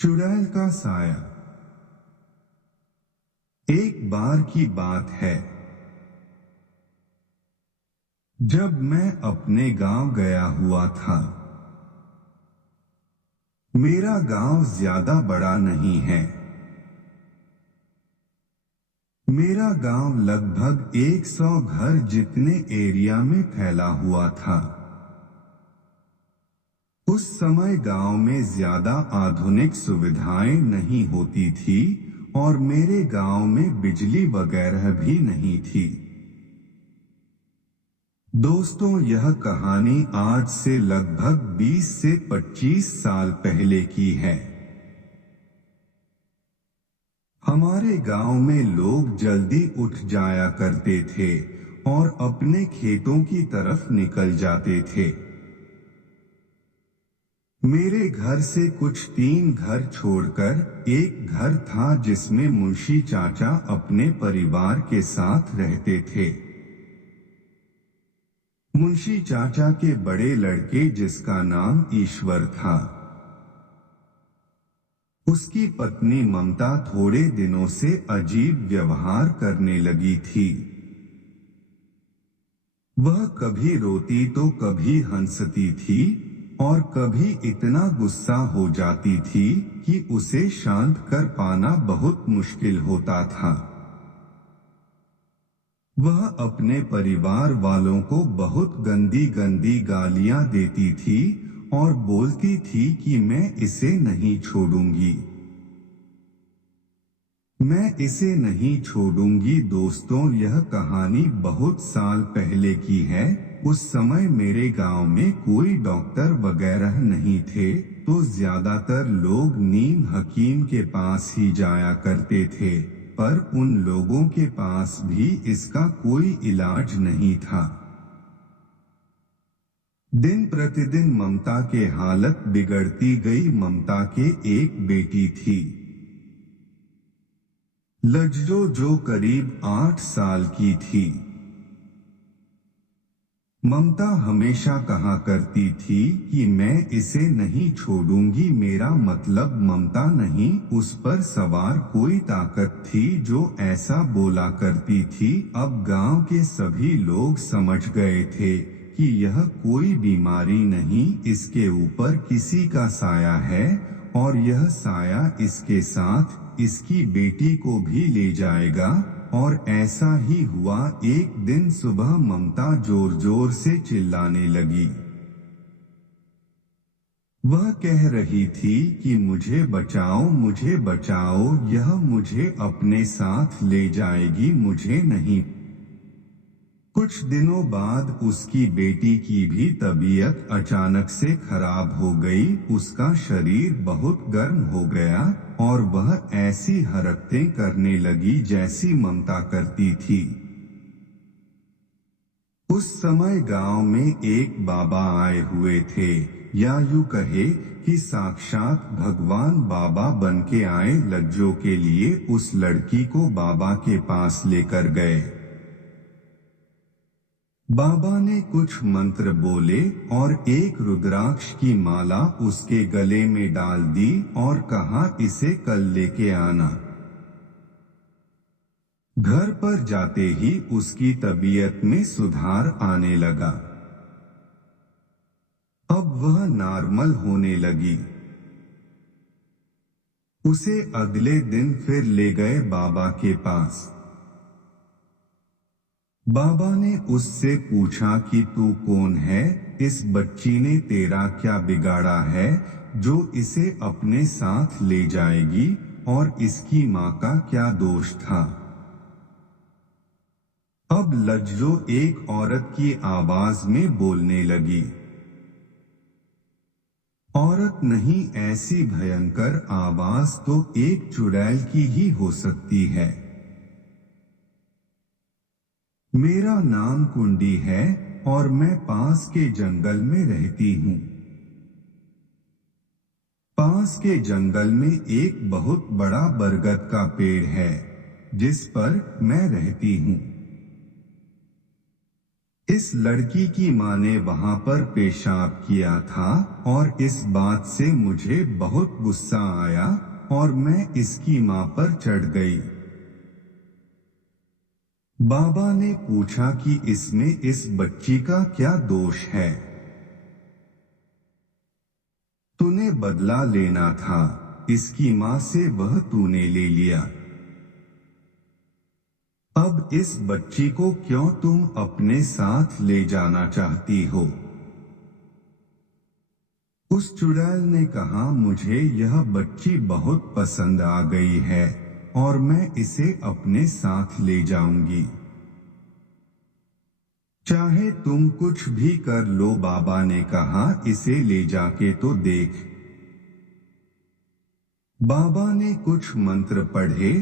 चुड़ैल का साया। एक बार की बात है, जब मैं अपने गांव गया हुआ था। मेरा गांव ज्यादा बड़ा नहीं है। मेरा गांव लगभग 100 घर जितने एरिया में फैला हुआ था। उस समय गांव में ज्यादा आधुनिक सुविधाएं नहीं होती थी और मेरे गांव में बिजली वगैरह भी नहीं थी। दोस्तों, यह कहानी आज से लगभग 20 से 25 साल पहले की है। हमारे गांव में लोग जल्दी उठ जाया करते थे और अपने खेतों की तरफ निकल जाते थे। मेरे घर से कुछ 3 घर छोड़कर एक घर था जिसमें मुंशी चाचा अपने परिवार के साथ रहते थे। मुंशी चाचा के बड़े लड़के, जिसका नाम ईश्वर था, उसकी पत्नी ममता थोड़े दिनों से अजीब व्यवहार करने लगी थी। वह कभी रोती तो कभी हंसती थी और कभी इतना गुस्सा हो जाती थी कि उसे शांत कर पाना बहुत मुश्किल होता था। वह अपने परिवार वालों को बहुत गंदी गंदी गालियां देती थी और बोलती थी कि मैं इसे नहीं छोड़ूंगी, मैं इसे नहीं छोड़ूंगी। दोस्तों, यह कहानी बहुत साल पहले की है। उस समय मेरे गांव में कोई डॉक्टर वगैरह नहीं थे, तो ज्यादातर लोग नीम हकीम के पास ही जाया करते थे, पर उन लोगों के पास भी इसका कोई इलाज नहीं था। दिन प्रतिदिन ममता के हालत बिगड़ती गई। ममता के एक बेटी थी, लज्जो, जो करीब 8 साल की थी। ममता हमेशा कहा करती थी कि मैं इसे नहीं छोड़ूंगी। मेरा मतलब ममता नहीं, उस पर सवार कोई ताकत थी जो ऐसा बोला करती थी। अब गांव के सभी लोग समझ गए थे कि यह कोई बीमारी नहीं, इसके ऊपर किसी का साया है और यह साया इसके साथ इसकी बेटी को भी ले जाएगा। और ऐसा ही हुआ। एक दिन सुबह ममता जोर जोर से चिल्लाने लगी। वह कह रही थी कि मुझे बचाओ, मुझे बचाओ, यह मुझे अपने साथ ले जाएगी, मुझे नहीं। कुछ दिनों बाद उसकी बेटी की भी तबीयत अचानक से खराब हो गई। उसका शरीर बहुत गर्म हो गया और वह ऐसी हरकतें करने लगी जैसी ममता करती थी। उस समय गांव में एक बाबा आए हुए थे, या यूं कहे कि साक्षात भगवान बाबा बन के आए। लज्जो के लिए उस लड़की को बाबा के पास लेकर गए। बाबा ने कुछ मंत्र बोले और एक रुद्राक्ष की माला उसके गले में डाल दी और कहा, इसे कल लेके आना। घर पर जाते ही उसकी तबीयत में सुधार आने लगा। अब वह नॉर्मल होने लगी। उसे अगले दिन फिर ले गए बाबा के पास। बाबा ने उससे पूछा कि तू कौन है, इस बच्ची ने तेरा क्या बिगाड़ा है जो इसे अपने साथ ले जाएगी, और इसकी माँ का क्या दोष था। अब लज्जो एक औरत की आवाज में बोलने लगी। औरत नहीं, ऐसी भयंकर आवाज तो एक चुड़ैल की ही हो सकती है। मेरा नाम कुंडी है और मैं पास के जंगल में रहती हूँ। पास के जंगल में एक बहुत बड़ा बरगद का पेड़ है। जिस पर मैं रहती हूँ। इस लड़की की माँ ने वहां पर पेशाब किया था और इस बात से मुझे बहुत गुस्सा आया और मैं इसकी माँ पर चढ़ गई। बाबा ने पूछा कि इसमें इस बच्ची का क्या दोष है? तूने बदला लेना था, इसकी माँ से वह तूने ले लिया। अब इस बच्ची को क्यों तुम अपने साथ ले जाना चाहती हो? उस चुड़ैल ने कहा, मुझे यह बच्ची बहुत पसंद आ गई है और मैं इसे अपने साथ ले जाऊंगी। चाहे तुम कुछ भी कर लो, बाबा ने कहा, इसे ले जाके तो देख। बाबा ने कुछ मंत्र पढ़े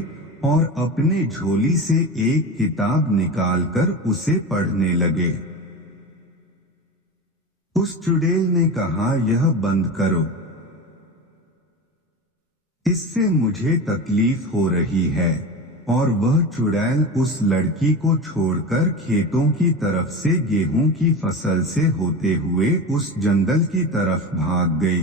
और अपने झोली से एक किताब निकालकर उसे पढ़ने लगे। उस चुड़ैल ने कहा, यह बंद करो, इससे मुझे तकलीफ हो रही है। और वह चुड़ैल उस लड़की को छोड़कर खेतों की तरफ से गेहूं की फसल से होते हुए उस जंगल की तरफ भाग गई।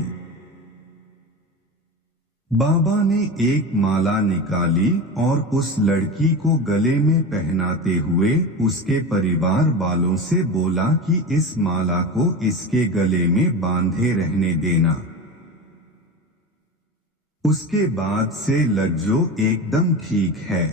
बाबा ने एक माला निकाली और उस लड़की को गले में पहनाते हुए उसके परिवार वालों से बोला कि इस माला को इसके गले में बांधे रहने देना। उसके बाद से लज्जो एकदम ठीक है।